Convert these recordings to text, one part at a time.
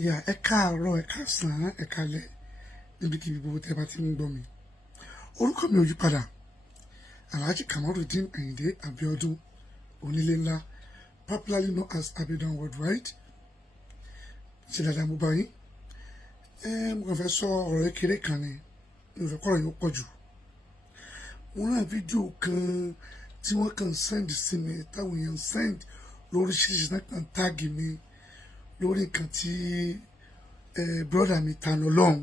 ìyá ẹ káàárọ̀ ẹ káàsán ẹ kálẹ́ níbikíbi gbogbo tẹ́ bá ti ń gbọ́ mi. Orúkọ mi ò yí padà, Alhaji Kamarudeen Ayinde Abiodun onílé ńlá, popularly known as Abiodun Worldwide. Ṣé dáadáa mo bá yín? Mo kàn fẹ́ sọ ọ̀rọ̀ kékeré kan ni, mi ò fẹ́ kọ́rọ̀ yóò pọ̀ jù. Mo rán fídíò kan tí wọ́n kàn send sí mi, táwọn èèyàn send lóríṣiríṣi náà kàn táàgì mi lórí nǹkan tí brọ́dà mi Tanilọ́hun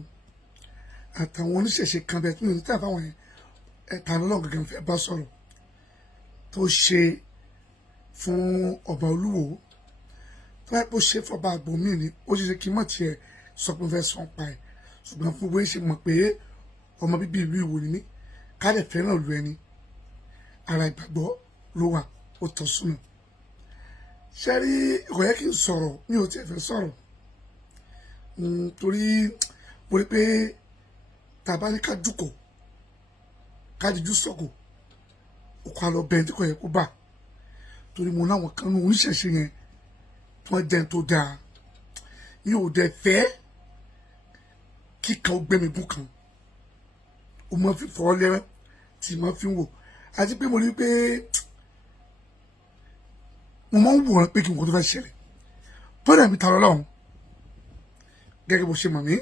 àtàwọn oníṣẹ̀ṣe kan bẹ́ẹ̀ tí mi ò ní tẹ́ àbáwọn Tanilọ́hun gangan fẹ́ bá sọ̀rọ̀ tó ṣe fún ọba Olúwo, tó yẹ kó ṣe fọba àgbòmí ni ó ṣe ṣe kí mọ̀ tiẹ̀ sọ pé mo fẹ́ sọ pa ẹ̀, ṣùgbọ́n fún bóyá ṣe mọ̀ pé ọmọ bíbí ìlú Ìwó ni mí, ká lè fẹ́ràn lu ẹni ara ìgbàgbọ́ ló wà, ó tọ́ súnà. Ṣé rí kò yẹ kí n sọ̀rọ̀, mi ò tiẹ̀ fẹ́ sọ̀rọ̀ torí mo rí pé tàbá ní ká dúkọ̀ ká dijú sọ̀kò ó kọ́ lọ bẹ́ẹ̀ tí kò yẹ kó bà, torí mo láwọn kan ní oníṣẹ̀ṣe yẹn tí wọ́n jẹun tó dáa, mi ò dẹ̀ fẹ́ kíkan ó gbé mi gún kan, ó mọ fífọ́ lẹ́rẹ́ tí mo fi ń wò, àti pé mo rí pé mo máa ń wòran pé kí n kò tó fẹ́ ṣẹlẹ̀. Bọ́dà mi Tanilọ́hun gẹ́gẹ́ bó ṣe mọ̀ mí,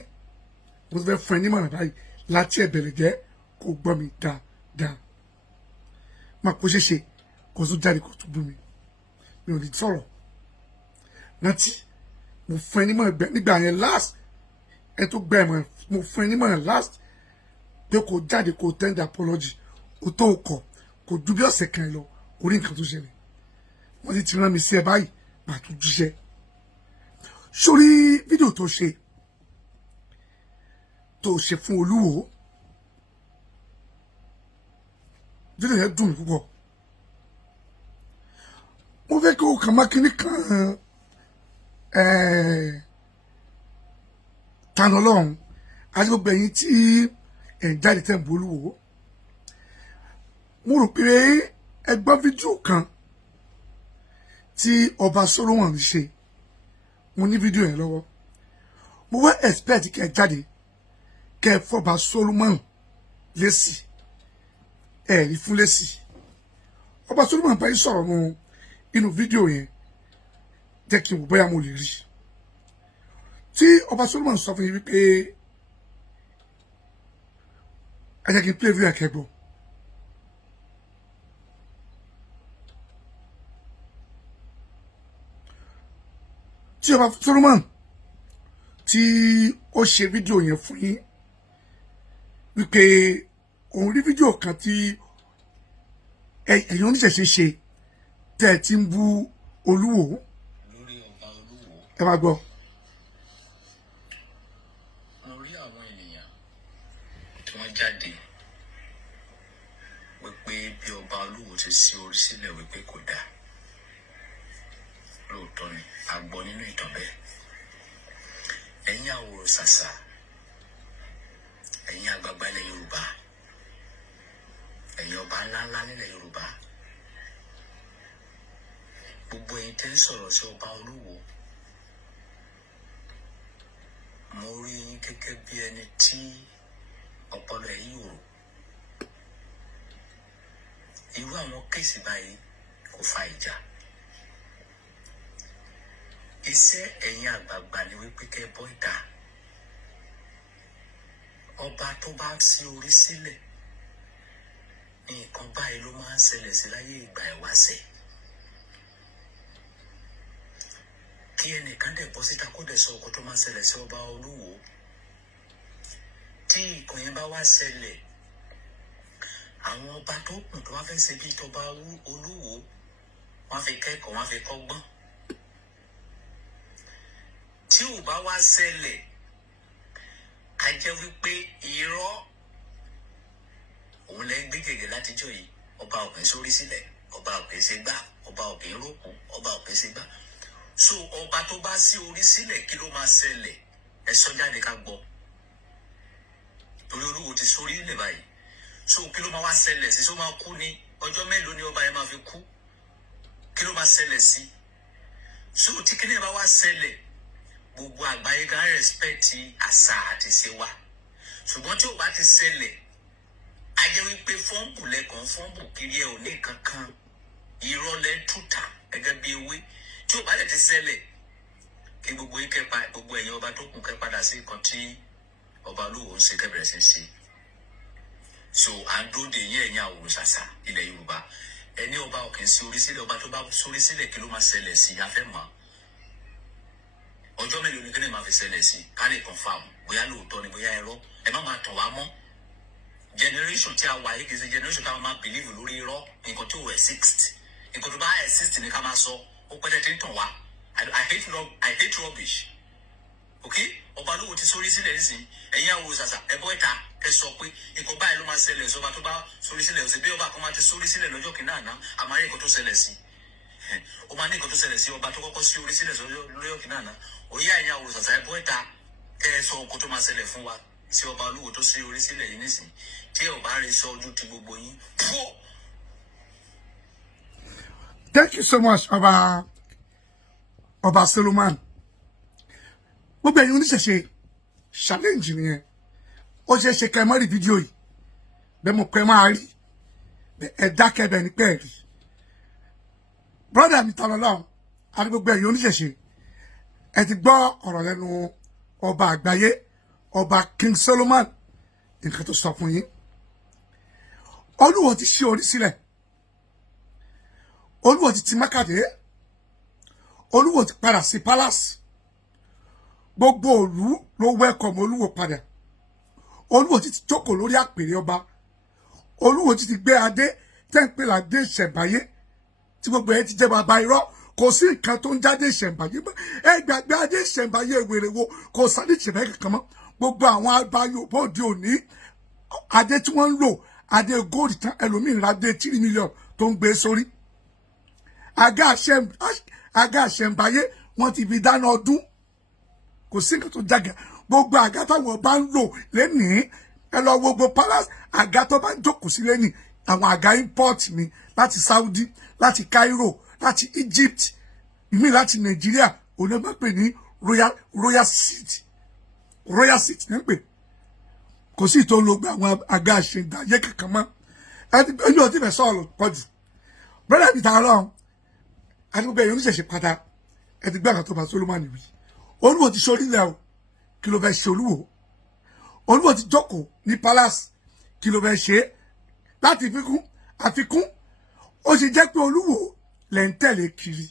mo tó fẹ́ fún ẹ nímọ̀ràn báyìí láti ẹ̀bẹ̀rẹ̀ jẹ́ kó gbọ́ mi dáadáa. Máa kó ṣeéṣe kó tún jáde kó tún bú mi, mi ò ní sọ̀rọ̀. Rántí mo fún ẹ nímọ̀ràn nígbà yẹn last, ẹ tó gbẹ ẹ̀mọ̀ mo fún ẹ nímọ̀ràn last pé kó jáde kó tender apology, ó tó kọ̀ kó ju bí ọ̀sẹ̀ kan lọ orí nǹkan tó ṣẹlẹ̀. Wọ́n ti rán mi sí ẹ báyìí pàtó jíṣẹ́. Sórí fídíò tó ṣe fún Olúwo, fídíò yẹn dùn mí púpọ̀. Mo fẹ́ kí o kàn má kíní kan Tanilọ́hun àti gbogbo ẹ̀yin tí ẹ̀ ń jáde tẹ̀ ń bọ̀ Olúwo. Mo rò pé ẹ gbọ́ fídíò kan tí ọba Solomon ṣe, mo ní fídíò yẹn lọ́wọ́. Mo wá expect kẹ́ jáde kẹ́ fọba Solomon lésì, ẹ rí fún lésì. Ọba Solomon bá yín sọ̀rọ̀ mu inú fídíò yẹn, jẹ́ kí n wò bóyá mo lè rí. Tí ọba Solomon sọ fún yín wípé ẹ jẹ́ kí n play fídíò akẹgbọ́. Tí ọba Solomon tí ó ṣe fídíò yẹn fún yín wípé òun rí fídíò kan tí ẹ̀yin oníṣẹ̀ṣe ṣe tẹ́ ẹ ti ń bú Olúwo, ẹ máa gbọ́. Mo rí àwọn ènìyàn tí wọ́n jáde wípé bí ọba Olúwo ti sí orí sílẹ̀ wípé kò dáa. Lóòótọ́ ni a gbọ́ nínú ìtàn bẹ́ẹ̀. Ẹ̀yin àwòrán ṣàṣà, ẹ̀yin àgbààgbà ilẹ̀ Yorùbá, ẹ̀yin ọba ńláńlá nílẹ̀ Yorùbá, gbogbo ẹ̀yin tẹ́ ń sọ̀rọ̀ sí ọba Olúwo, mo rí yín gẹ́gẹ́ bí ẹni tí ọpọlọ ẹ̀ yòrò. Irú àwọn kéèsì báyìí kò fa ìjà. Iṣẹ́ ẹ̀yin àgbààgbà ni wípé kẹ́ bọ́ ìta. Ọba tó bá sí orí sílẹ̀, nǹkan báyìí ló máa ń ṣẹlẹ̀ sí láyé ìgbà ìwáṣẹ̀. Kí ẹnìkan dẹ̀ bọ́ síta kó dẹ̀ sọ ọkọ tó máa ń ṣẹlẹ̀ sí ọba Olúwo. Tí nǹkan yẹn bá wá ṣẹlẹ̀, àwọn ọba tó kù tó wá fẹ́ ṣe bí tọba Olúwo, wọ́n fi kẹ́kọ̀ọ́, wọ́n fi kọ́gbọ́n. Tí ò bá wá ṣẹlẹ̀, a jẹ́ wípé irọ́ òun lẹ́ gbé gègé látijọ́ yìí. Ọba òkè sórí sílẹ̀, ọba òkè ṣe gbá, ọba òkè rókù, ọba òkè ṣe gbá. So ọba tó bá sí orí sílẹ̀ kí ló máa ṣẹlẹ̀? Ẹ sọ jáde ká gbọ́. Torí Olúwo ti sórí ilẹ̀ báyìí. So kí ló máa wá ṣẹlẹ̀ sí? So máa kú ní ọjọ́ mélòó ni ọba yẹn máa fi kú? Kí ló máa ṣẹlẹ̀ sí? So tí kíní bá wá ṣẹlẹ̀, gbogbo àgbáyé àgbáyé gan respect àṣà àti ṣe wa ṣùgbọ́n tí ò bá ti ṣẹlẹ̀ a jẹ́ wípé fọ́ǹbù lẹ́kàn fọ́ǹbù kiri ẹ̀ ò ní kankan irọ́ lẹ́tùtà gẹ́gẹ́ bí ewé tí ò bá lè ti ṣẹlẹ̀ kí gbogbo yín kẹ́pa gbogbo ẹ̀yin ọba tó kù kẹ́ padà sí nǹkan tí ọba olúwo ń ṣe kẹ́bẹ̀rẹ̀ sí ṣe so à ń dúró de yín ẹ̀yin àwòrán ṣàṣà ilẹ̀ Yorùbá ẹni ọba òkè sí orí sílẹ̀ ọba tó bá sórí sílẹ̀ kí ló máa ṣẹlẹ̀ sí afẹ́ mọ́ ọjọ́ mélòó ni kí ni máa fi ṣẹlẹ̀ sí ká lè confam bóyá lóòótọ́ ni bóyá irọ́ ẹ má máa tàn wá mọ́ generation tí a wà yìí kì í ṣe generation táwọn máa believe lórí irọ́ nǹkan tí ò exist nǹkan tó bá exist ni ká máa sọ ó pẹ́ tẹ́tí ń tàn wá I hate rubbish okay ọba lówó ti sórí sílẹ̀ nísìnyí ẹ̀yin àwòrán ṣàṣà ẹ̀bọ́ ìta ẹ sọ pé nǹkan báyìí ló máa ṣẹlẹ̀ sọba tó bá sórí sílẹ̀ ọ̀sẹ̀ bí ọba kan máa ti sórí sílẹ̀ lọ́jọ́ kìnnà àná àmọ́ ayé nǹkan tó ṣẹlẹ̀ sí ó máa ní nǹkan tó ṣẹlẹ̀ sí ọba tó kọ́kọ́ sí orí sílẹ̀ lọ́jọ́ kìnnà àná òye ẹ̀yin àwòrán ṣàṣà ẹ̀bọ́ ìta ẹ sọ nǹkan tó máa ṣẹlẹ̀ fún wa sí ọba olúwo tó sí orí sílẹ̀ yìí nísìnyí tí ọba rẹ sọ ojú ti gbogbo yín pọ́. Thank you so much Ọba Solomon gbogbo ẹ̀yin oníṣẹ̀ṣe challenge nìyẹn ó ṣe é ṣe kẹ́ mọ́ rí fídíò yìí bẹ́ẹ̀ mo pẹ́ máa rí ẹ dákẹ́ bẹ́ẹ̀ ni pẹ́ rí brother mi ta lọ́lọ́run àti gbogbo ẹ̀yin oníṣẹ̀ṣe ẹ ti gbọ́ ọ̀rọ̀ lẹ́nu ọba àgbáyé ọba King Solomon nǹkan tó sọ fún yín olúwo ti ṣí orí sílẹ̀ olúwo ti mákàdé olúwo ti padà sí palace gbogbo òlú ló welcome olúwo padà olúwo ti jókòó lórí àpèrè ọba olúwo ti gbé adé tẹ́ǹpẹ́ ládé ìṣẹ̀ǹbáyé tí gbogbo ẹ̀ ti jẹ́ bàbá irọ́ kò sí nǹkan tó ń jáde ìṣẹ̀ǹbáyé ẹ gbàgbé adé ìṣẹ̀ǹbáyé wèrè wo kò sáré ìṣẹ̀ǹbáyé kankan mọ́ gbogbo àwọn àgbà Yorùbá òde òní adé tí wọ́n ń lò adé gold tán ẹlòmíín ra adé 3 million tó ń gbé sórí àga àṣẹ̀ǹbáyé wọ́n ti fi dáná ọdún kò sí nǹkan tó jága gbogbo àga táwọn bá ń lò lẹ́nìí ẹ lọ wo gbogbo palace àga tó bá ń jókòó sí lẹ́nìí àwọn àga import ni láti Saudi láti Cairo láti Egypt ìmí láti Nàìjíríà òun ló máa pè ní royal seat ní pè kò sí tó ló gba àwọn àga àṣẹ̀ǹbáyé kankan mọ́ ẹni ò tí fẹ́ sọ̀rọ̀ pọ̀jù brother mi ta lọ́run àti gbogbo ẹ̀yọ́ oníṣẹ̀ṣe padà ẹ ti gbé àgbà tó bá Solomon wí olúwo ti ṣorílẹ̀ o kí ló fẹ́ ṣe olúwo ti jókòó ní palace kí ló fẹ́ ṣe láti àfikún ó ṣe jẹ́ pé olúwo lẹ́ ń tẹ̀lé kiri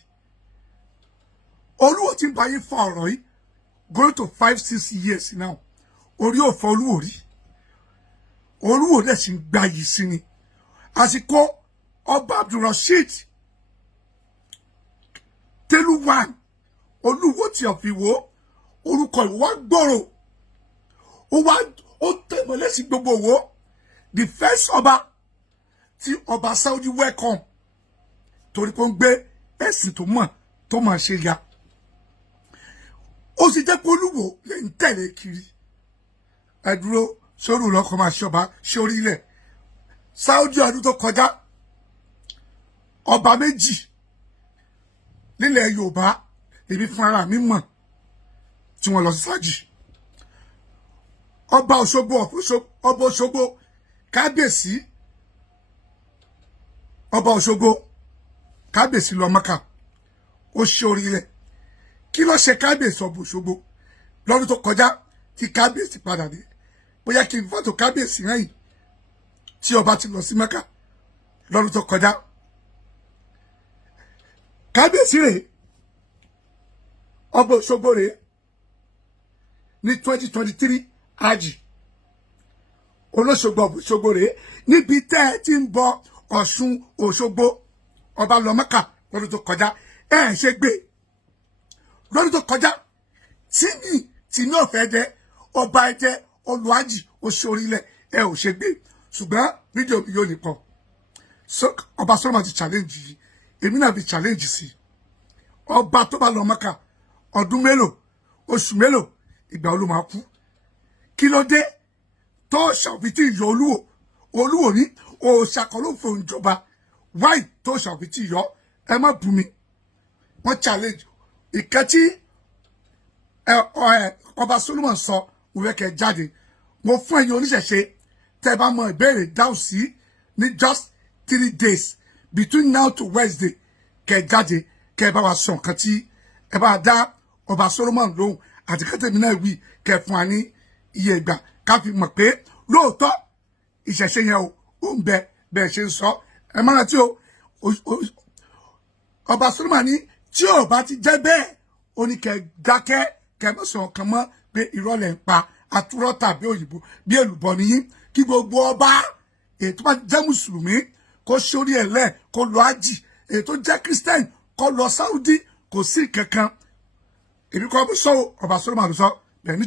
olúwo ti ń bá yín fa ọ̀rọ̀ yìí going to 5-6 years now orí ò fọ́ olúwo rí olúwo dẹ̀ sì ń gba yìí sí ni àsìkò ọba Abdulrasheed Tẹ́lúwàn olúwo tí a fi wo orúkọ ìwọ wá gbòòrò ó tẹ̀mọ́lẹ̀ sí gbogbo wo the first ọba tí ọba Saudi welcome torí pé ó ń gbé ẹ̀sìn tó máa ṣe ya ó sì jẹ́ pé olúwo lè ń tẹ̀lé kiri ẹ dúró sórí ìlọ́kọ̀ máa ṣọba sórí ilẹ̀ Saudi ọdún tó kọjá ọba méjì nílẹ̀ Yorùbá èmi fún ara mi mọ̀ tí wọ́n lọ sí sájì ọba Òṣogbo kábíyèsí ọba Òṣogbo kábíyèsí lọ Mọ́kà ó ṣe orílẹ̀ kí ló ṣe kábíyèsí ọba Òṣogbo lọ́dún tó kọjá tí kábíyèsí padà dé bóyá kí n fọ́tò kábíyèsí hàn yìí tí ọba ti lọ sí Mọ́kà lọ́dún tó kọjá kábíyèsí rèé ọba Òṣogbo rèé ní 2023 àjì olóṣogbo ọba Òṣogbo rèé níbi tẹ́ ẹ ti ń bọ Ọ̀ṣun Òṣogbo ọba lọ Mọ́kà lọ́dún tó kọjá ẹ ṣe gbé lọ́dún tó kọjá tí ní ọ̀fẹ́ jẹ́ ọba ẹ̀jẹ̀ olùwájì oṣù orílẹ̀ ẹ ò ṣe gbé ṣùgbọ́n fídíò mi yóò nìkan ọba Solomon ti challenge yìí èmi náà fi challenge sí ọba tó bá lọ Mọ́kà ọdún mélòó oṣù mélòó ìgbà olú máa kú kí ló dé tó ṣàfitì yọ olúwo ní òṣàkọlófò ìjọba wáì tó ṣàfitì yọ ẹ má bú mi wọ́n challenge ìkẹ́ tí ọba Solomon sọ mo fẹ́ kẹ́ jáde mo fún ẹ̀yin oníṣẹ̀ṣe tẹ́ bá mọ ìbéèrè dáhùn sí ní just 3 days between now to Wednesday kẹ́ jáde kẹ́ bá wa sọ nǹkan tí ẹ bá dá ọba Solomon lóhùn àti kẹ́tẹ̀mí náà wí kẹ́ fún wa ní iye ìgbà ká fi mọ̀ pé lóòótọ́ ìṣẹ̀ṣe yẹn ó ń bẹ bẹ́ẹ̀ ṣe ń sọ ẹ má rántí o ọba Solomon ní tí ò bá ti jẹ́ bẹ́ẹ̀ ó ní kẹ́ dákẹ́ kẹ́ mọ̀ sọ nǹkan mọ́ pé irọ́ lẹ̀ ń pa àtúrọ́ tàbí òyìnbó bí èlùbọ́ nìyí kí gbogbo ọba èyí tó bá jẹ́ mùsùlùmí kó sórí ẹ̀ lẹ̀ kó lọ ájì èyí tó jẹ́ Christian kó lọ Saudi kò sí kankan èmi kọ́ bí sọ ọba Solomon ló sọ bẹ́ẹ̀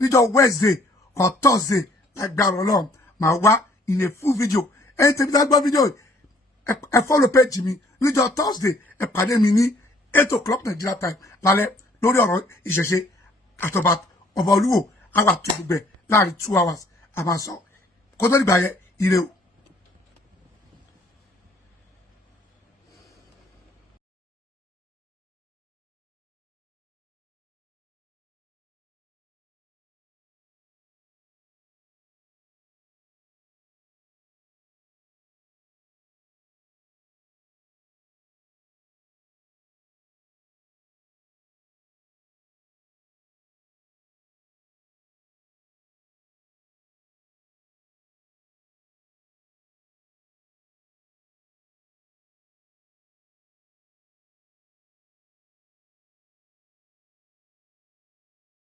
níjọ́ Wednesday or Thursday lágbára Ọlọ́run màá wá in a full video ẹni tẹ́bí tá gbọ́ fídíò ẹ follow page mi níjọ́ Thursday ẹ pàdé mi ní 8 o'clock Nigeria time lálẹ́ lórí ọ̀rọ̀ ìṣẹ̀ṣe àtọ̀bà ọba Olúwo àwa tó gbẹ láàrin 2 hours a máa sọ kó tó dìgbà yẹn ire o.